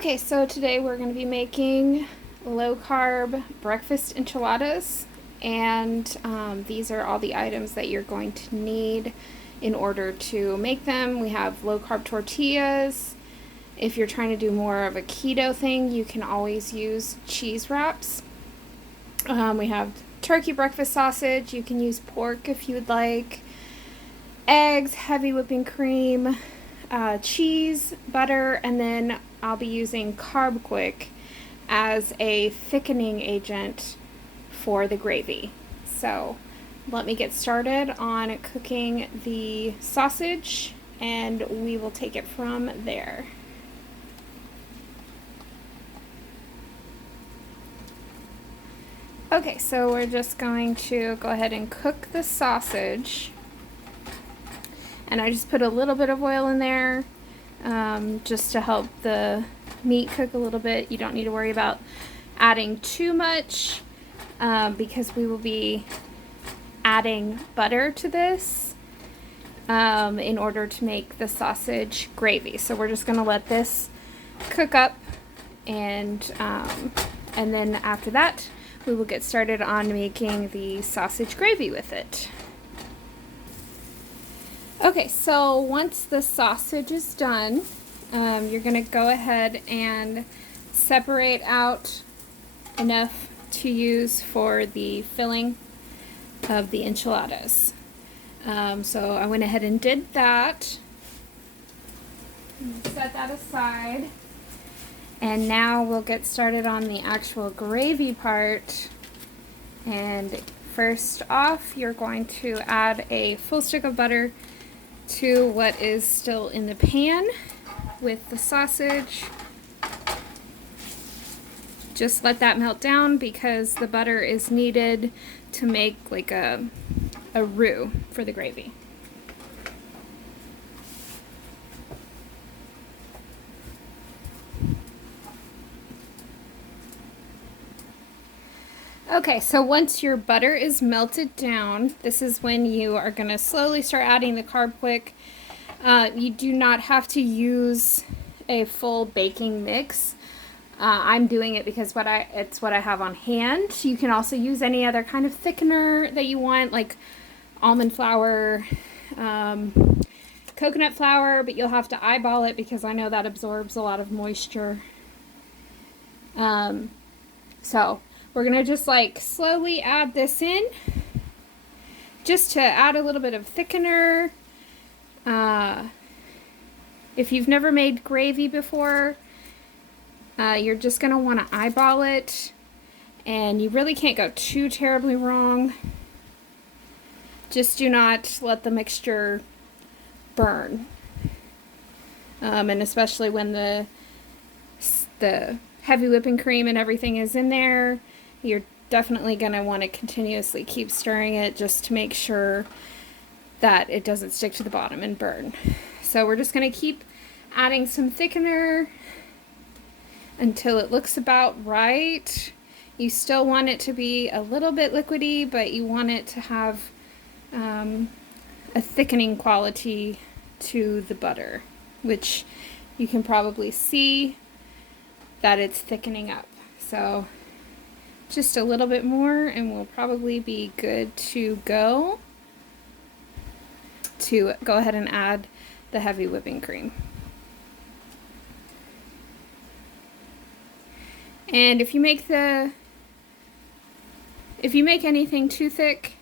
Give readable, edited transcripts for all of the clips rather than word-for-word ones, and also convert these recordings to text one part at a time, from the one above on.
Okay, so today we're going to be making low-carb breakfast enchiladas, and these are all the items that you're going to need in order to make them. We have low-carb tortillas. If you're trying to do more of a keto thing, you can always use cheese wraps. We have turkey breakfast sausage. You can use pork if you would like. Eggs, heavy whipping cream, cheese, butter, and then I'll be using Carb Quick as a thickening agent for the gravy. So let me get started on cooking the sausage and we will take it from there. Okay, so we're just going to go ahead and cook the sausage. And I just put a little bit of oil in there just to help the meat cook a little bit. You don't need to worry about adding too much because we will be adding butter to this in order to make the sausage gravy. So we're just going to let this cook up, and then after that we will get started on making the sausage gravy with it. Okay, so once the sausage is done, you're going to go ahead and separate out enough to use for the filling of the enchiladas. So I went ahead and did that. Set that aside. And now we'll get started on the actual gravy part. And first off, you're going to add a full stick of butter to what is still in the pan with the sausage. Just let that melt down because the butter is needed to make like a roux for the gravy. Okay, so once your butter is melted down, this is when you are going to slowly start adding the Carb Quick. You do not have to use a full baking mix. I'm doing it because it's what I have on hand. You can also use any other kind of thickener that you want, like almond flour, coconut flour, but you'll have to eyeball it because I know that absorbs a lot of moisture. So we're going to just like slowly add this in just to add a little bit of thickener. If you've never made gravy before, you're just going to want to eyeball it, and you really can't go too terribly wrong. Just do not let the mixture burn. And especially when the heavy whipping cream and everything is in there, you're definitely going to want to continuously keep stirring it just to make sure that it doesn't stick to the bottom and burn. So we're just going to keep adding some thickener until it looks about right. You still want it to be a little bit liquidy, but you want it to have a thickening quality to the butter, which you can probably see that it's thickening up. So just a little bit more and we'll probably be good to go ahead and add the heavy whipping cream. And if you make anything too thick,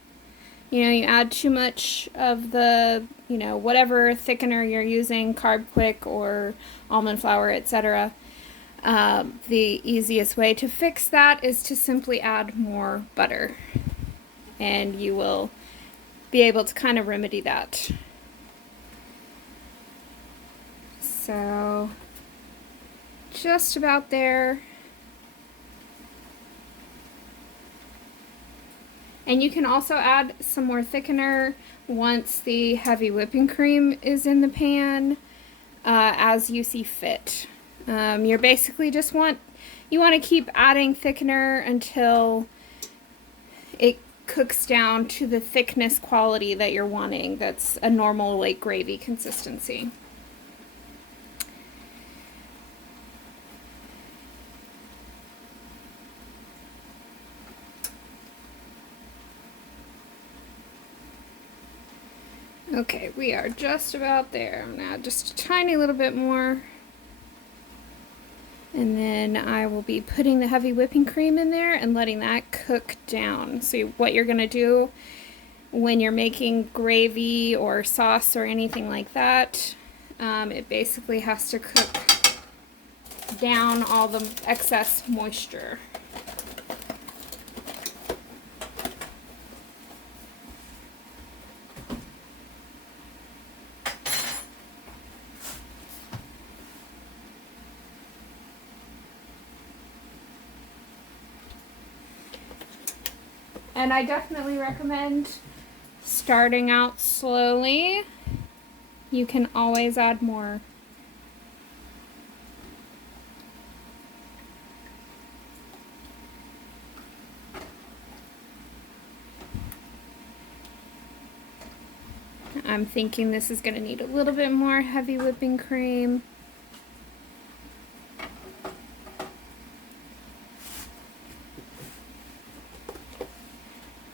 you add too much of the, whatever thickener you're using, Carb Quick or almond flour, etc. The easiest way to fix that is to simply add more butter, and you will be able to kind of remedy that. So just about there. And you can also add some more thickener once the heavy whipping cream is in the pan, as you see fit. You're basically you want to keep adding thickener until it cooks down to the thickness quality that you're wanting. That's a normal like gravy consistency. Okay, we are just about there. I'm gonna add just a tiny little bit more. And then I will be putting the heavy whipping cream in there and letting that cook down. So what you're gonna do when you're making gravy or sauce or anything like that, it basically has to cook down all the excess moisture. And I definitely recommend starting out slowly. You can always add more. I'm thinking this is going to need a little bit more heavy whipping cream.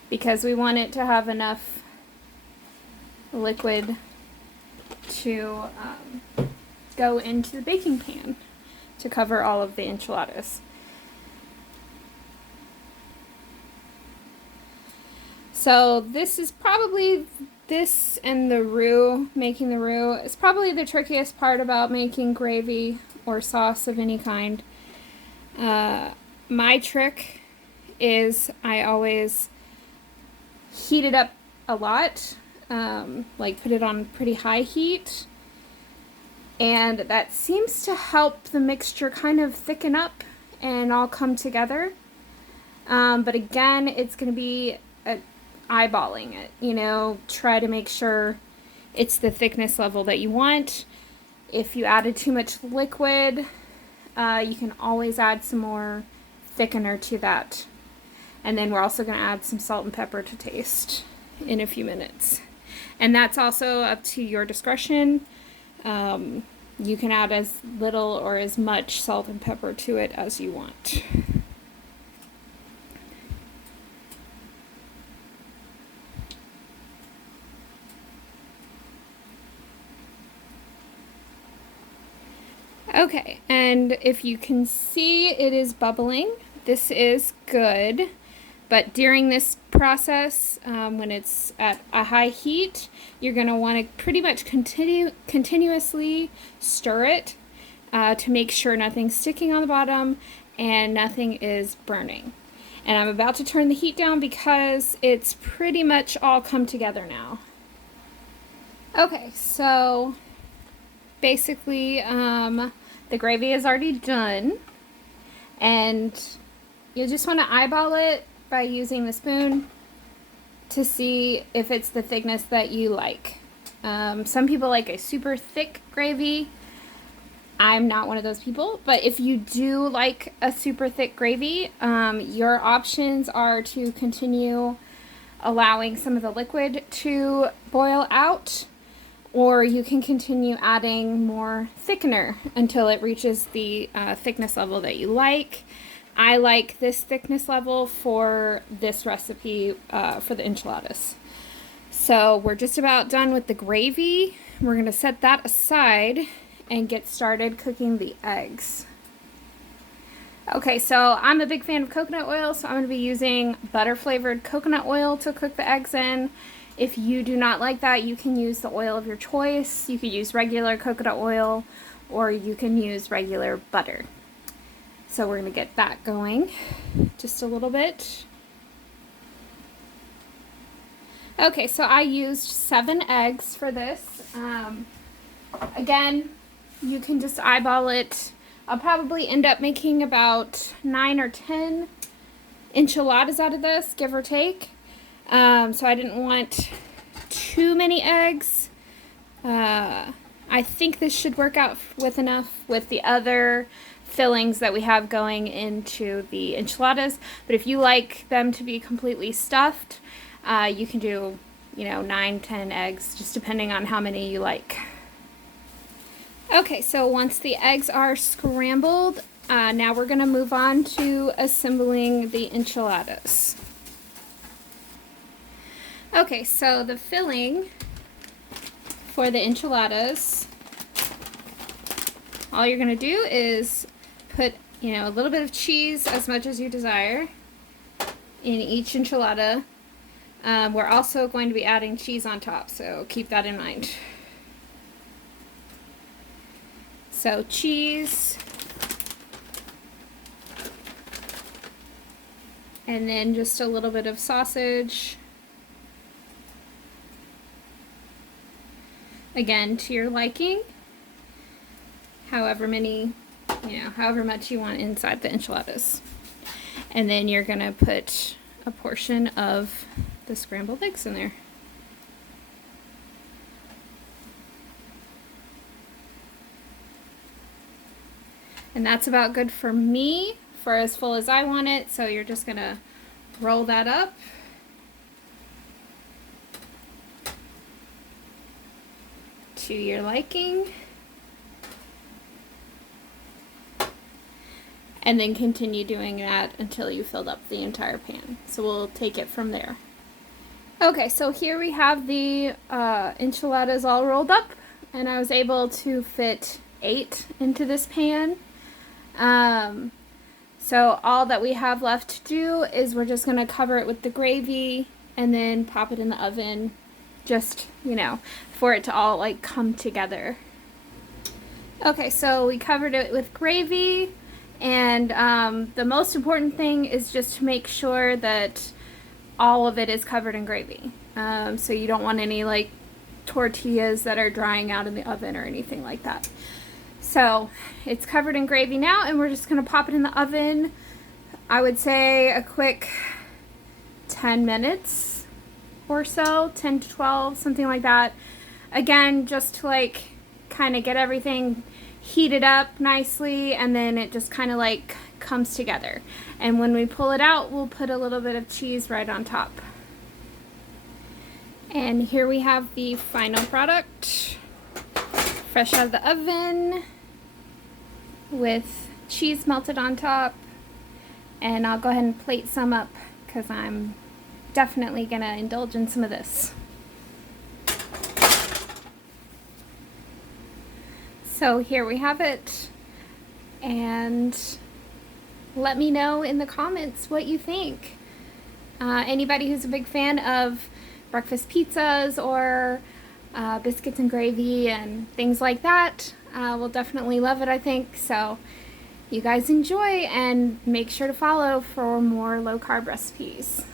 Because we want it to have enough liquid to go into the baking pan to cover all of the enchiladas. So this is probably, this and the roux, making the roux, is probably the trickiest part about making gravy or sauce of any kind. My trick is I always heat it up a lot, like put it on pretty high heat, and that seems to help the mixture kind of thicken up and all come together. But again, it's going to be eyeballing it, you know, try to make sure it's the thickness level that you want. If you added too much liquid, you can always add some more thickener to that. And then we're also going to add some salt and pepper to taste in a few minutes. And that's also up to your discretion. You can add as little or as much salt and pepper to it as you want. Okay, and if you can see, it is bubbling. This is good. But during this process, when it's at a high heat, you're going to want to pretty much continuously stir it to make sure nothing's sticking on the bottom and nothing is burning. And I'm about to turn the heat down because it's pretty much all come together now. Okay, so basically the gravy is already done, and you just want to eyeball it by using the spoon to see if it's the thickness that you like. Some people like a super thick gravy. I'm not one of those people, but if you do like a super thick gravy, your options are to continue allowing some of the liquid to boil out, or you can continue adding more thickener until it reaches the thickness level that you like. I like this thickness level for this recipe for the enchiladas. So we're just about done with the gravy. We're going to set that aside and get started cooking the eggs. Okay, so I'm a big fan of coconut oil, so I'm going to be using butter flavored coconut oil to cook the eggs in. If you do not like that, you can use the oil of your choice. You could use regular coconut oil, or you can use regular butter. So we're going to get that going just a little bit. Okay, so I used 7 eggs for this. Again, you can just eyeball it. I'll probably end up making about 9 or 10 enchiladas out of this, give or take. So I didn't want too many eggs. I think this should work out with enough with the other fillings that we have going into the enchiladas. But if you like them to be completely stuffed, you can do, 9, 10 eggs, just depending on how many you like. Okay, so once the eggs are scrambled, now we're going to move on to assembling the enchiladas. Okay, so the filling for the enchiladas, all you're going to do is put, a little bit of cheese, as much as you desire, in each enchilada. We're also going to be adding cheese on top, so keep that in mind. So cheese, and then just a little bit of sausage. Again, to your liking, however much you want inside the enchiladas. And then you're gonna put a portion of the scrambled eggs in there. And that's about good for me, for as full as I want it. So you're just gonna roll that up. To your liking. And then continue doing that until you filled up the entire pan. So we'll take it from there. Okay, so here we have the enchiladas all rolled up, and I was able to fit 8 into this pan. So all that we have left to do is we're just going to cover it with the gravy and then pop it in the oven, just, for it to all like come together. Okay, so we covered it with gravy, and the most important thing is just to make sure that all of it is covered in gravy. So you don't want any like tortillas that are drying out in the oven or anything like that. So it's covered in gravy now, and we're just going to pop it in the oven. I would say a quick 10 minutes or so, 10 to 12, something like that. Again, just to like kind of get everything heated up nicely, and then it just kind of like comes together. And when we pull it out, we'll put a little bit of cheese right on top. And here we have the final product, fresh out of the oven with cheese melted on top. And I'll go ahead and plate some up because I'm definitely gonna indulge in some of this. So here we have it, and let me know in the comments what you think. Anybody who's a big fan of breakfast pizzas or biscuits and gravy and things like that will definitely love it, I think. So you guys enjoy, and make sure to follow for more low carb recipes.